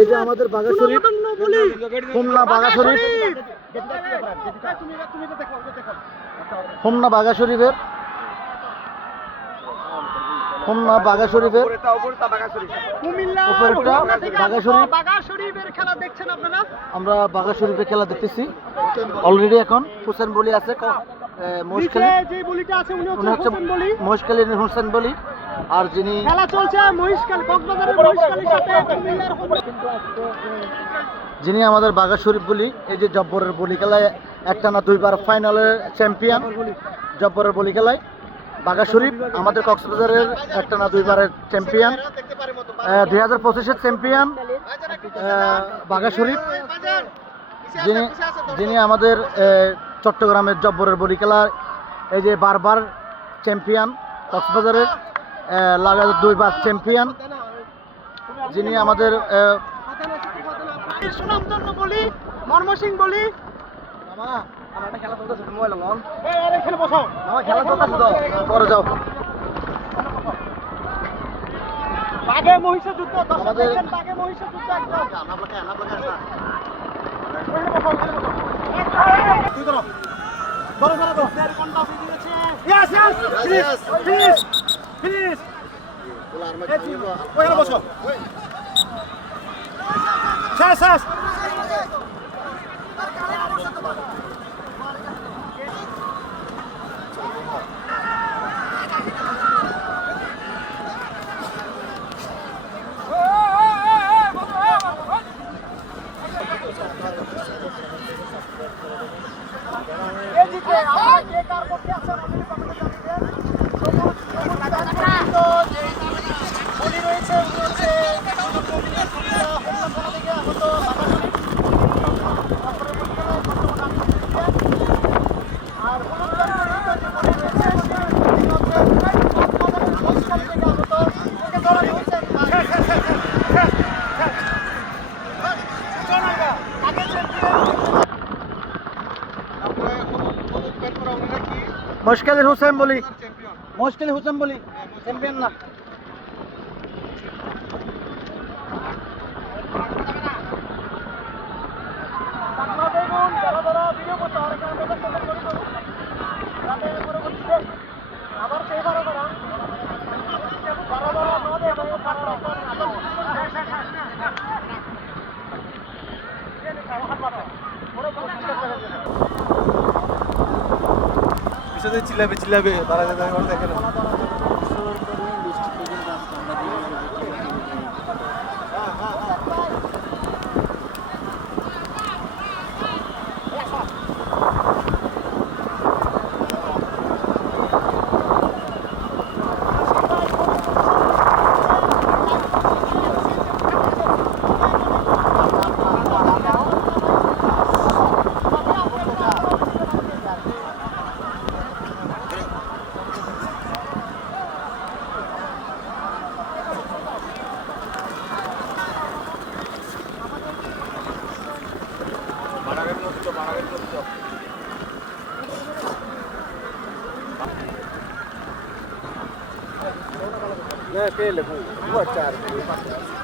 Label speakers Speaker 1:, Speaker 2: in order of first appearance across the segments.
Speaker 1: এই যে আমাদের হোমনা শরীফের। হোমনা শরীফের। উপরেরটা শরীফ। আমরা বাঘা শরীফের খেলা দেখতেছি। অলরেডি এখন হোসেন বলি আছে মহেশখালী।
Speaker 2: উনি হচ্ছে
Speaker 1: মহেশখালী হোসেন বলি। আর যিনি
Speaker 2: খেলা চলছে মহিষকাল কক্সবাজারের মহিষকালীর সাথে
Speaker 1: যিনি আমাদের বাঘা শরীফ বলি এই যে জব্বরের বলি খেলায় একটা না দুইবার ফাইনালের চ্যাম্পিয়ন জব্বরের বলি খেলায়। বাঘা শরীফ আমাদের কক্সবাজারের একটা না দুইবারের চ্যাম্পিয়ন দুই হাজার পঁচিশের চ্যাম্পিয়ন বাঘা শরীফ। যিনি যিনি আমাদের চট্টগ্রামের জব্বরের বলি খেলার এই যে বারবার চ্যাম্পিয়ন কক্সবাজারের। লাগাতার দুইবার চ্যাম্পিয়ন যিনি আমাদের
Speaker 2: সুনামধন্য বলি মর্মসিং বলি Yes, yes, finish. ওখানে বসো। শেষ, শেষ। কে জিতবে? আপনারা কে কার পক্ষে আছেন? আপনি কমেন্টে জানিয়ে দেন।
Speaker 1: মহেশখালীর হোসেন বলি। মহেশখালী হোসেন বলি। চ্যাম্পিয়ন না।
Speaker 2: আপনারা দেখুন চিল্লাবে তারা। যাতে পরবর্তীতে আবার সেই বারো করা যারা যারা আমাদের এবং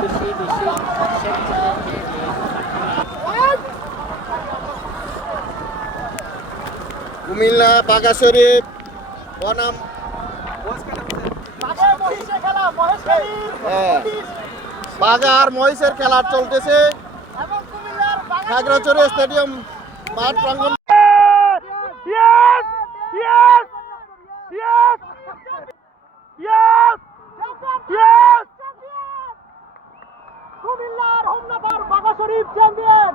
Speaker 3: আমার দেখে না
Speaker 4: কুমিল্লা বাঘা শরীফ বনাম হ্যাঁ। বাঘা আর মহিষের খেলা চলতেছে খাগড়াছড়ি স্টেডিয়াম, মাঠ!
Speaker 2: Yes! Yes! Yes! Yes! Sharif champion.